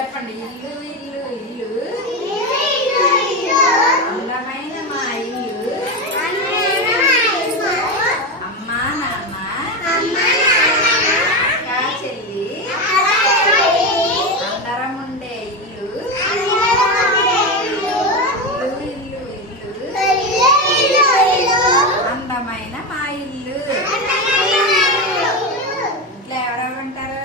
చెప్పండి. ఇల్లు ఇల్లు ఇల్లు అందమైన మా ఇల్లు, అమ్మా నాన్న అక్క చెల్లి అందరం ఉండే ఇల్లు, ఇల్లు ఇల్లు ఇల్లు అందమైన మా ఇల్లు. ఇట్లా ఎవరెవరు ఉంటారు?